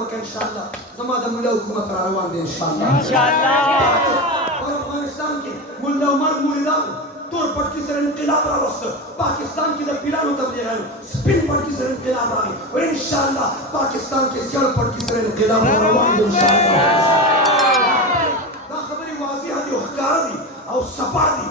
وکړه انشاءالله زما د مولا حکومت را روان دی انشاءالله اور افغانستان کې مولا عمر مولیان تور پټکي سره انقلاب راوسته پاکستان کې د پیرانو تبلیغانو سپین پټکي سره انقلاب راغی او انشاءالله پاکستان کې سیال پټکي سره انقلاب روان دی انشاءالله دا خبرې واضح دي او ښکاره دي او صفا دي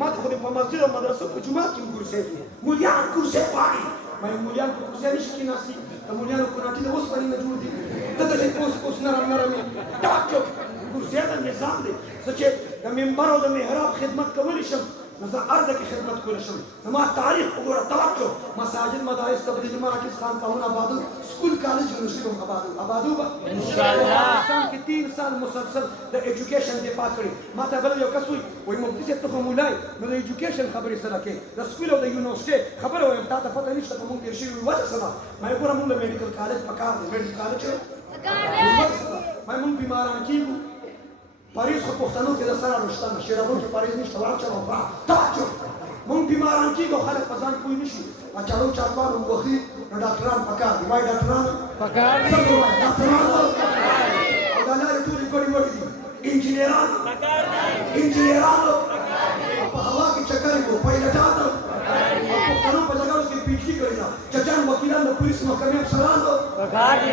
ما تاخذ في مسجد ومدرسه وجمعه كم كرسي مليان كرسي باقي ما مليان كرسي مش كي ناسي مليان كناتي ده وصل لنا جودي تقدر تقول كوس نرى تاكل كرسي هذا النظام ده سچه د منبر او د محراب خدمت کولی شم نظر ارض کی خدمت کولی شم ما تاریخ وګوره توجه مساجد مدارس تبلیغ مراکز خانقاهون آبادو سکول کالج یونیورسيټي آبادو ان شاء الله افغانستان کې 3 سال مسلسل د ایجوکیشن دفاع کړی ما ته بل یو کس وي مفتي څه ته مولای نو د ایجوکیشن خبرې سره کې د سکول او د یونیورسيټي خبره وایم تاسو پته نشته کوم ډیر شي وجه سره ما یو کوم میډیکل کالج پکار دی میډیکل کالج ما مونږ بیماران کیږو پاریس کو پښتنو کې د سره رښتانه شیرابو کې پاریس نشته ورچا وفا تاجو مونږ بیماران کیږو خلک په ځان کوی نشي اچارو چارپار وغخي ډاکټران پکار دی وای ډاکټران پکار دی ډاکټران او دا لارې ټولې کوي وړي دي انجینران پکار دی انجینران په هوا کې چکرې کو پایلټان او پښتنو په ځګړو کې پی ایچ ډي کړی دا ججان وکیلان د پولیس محکمې افسران پکار دی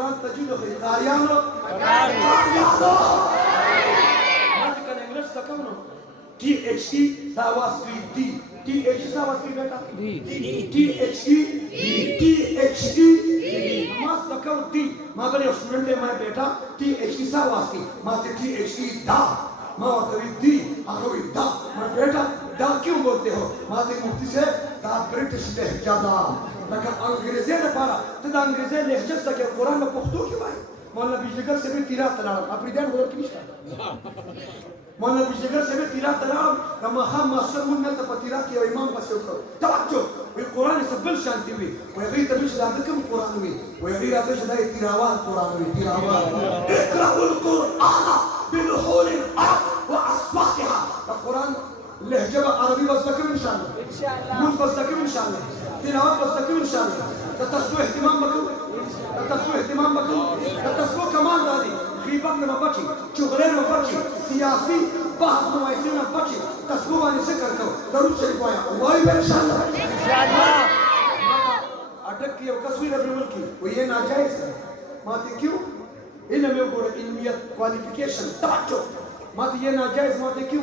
قرآن تجوید خیلی قاریانو قاریانو ماذا كان انگلش تکونو THE دا آواز کی دی THE دا آواز کی بیٹا THE نماز تکو دی ما بلی اسٹوڈنٹ ہے میں بیٹا THE دا آواز کی ما تے THE دا ما وطوی دی اگوی دا ما بیٹا دا کیوں بولتے ہو ما تے مفتی سے دا برٹش لہجہ دا لکه انګریزي لپاره ته د انګریزي لهجه زده کړې قرآن په پښتو کې وایي مولانا بجلیګر صاحب تیرات ته لاړم اپریدیان ورور کې نشته مولانا بجلیګر صاحب تیرات ته لاړم د ماښام ماسټر مونږ هلته په تیرات کې یو امام پسې وکړو توجه وایي قرآن یې څه بل شانتي وي وایي هغوی ته وایي چې دا ده کوم قرآن وي وایي هغوی راته چې دا یې تیراوال قرآن وي تیراوال اقرأوا القرآن بنحول العرب واصواتها د قرآن لهجه به عربي به زده کوو انشاءالله مونځ به زده کوو انشاءالله تلاوت بس تكون ان شاء الله التصوير اهتمام بكم التصوير اهتمام بكم التصوير كمان دادي غيبك لما بكي شغلين ما بكي سياسي بحث موايسين ما بكي تصوير عن ذكر كو ضروري شيء وايا واي ان شاء الله ان شاء الله اٹک کی تصویر ابن ملکی وهي ناجائز ما تكيو الا ما يقول علميات كواليفيكيشن توجه ما تي ناجائز ما تكيو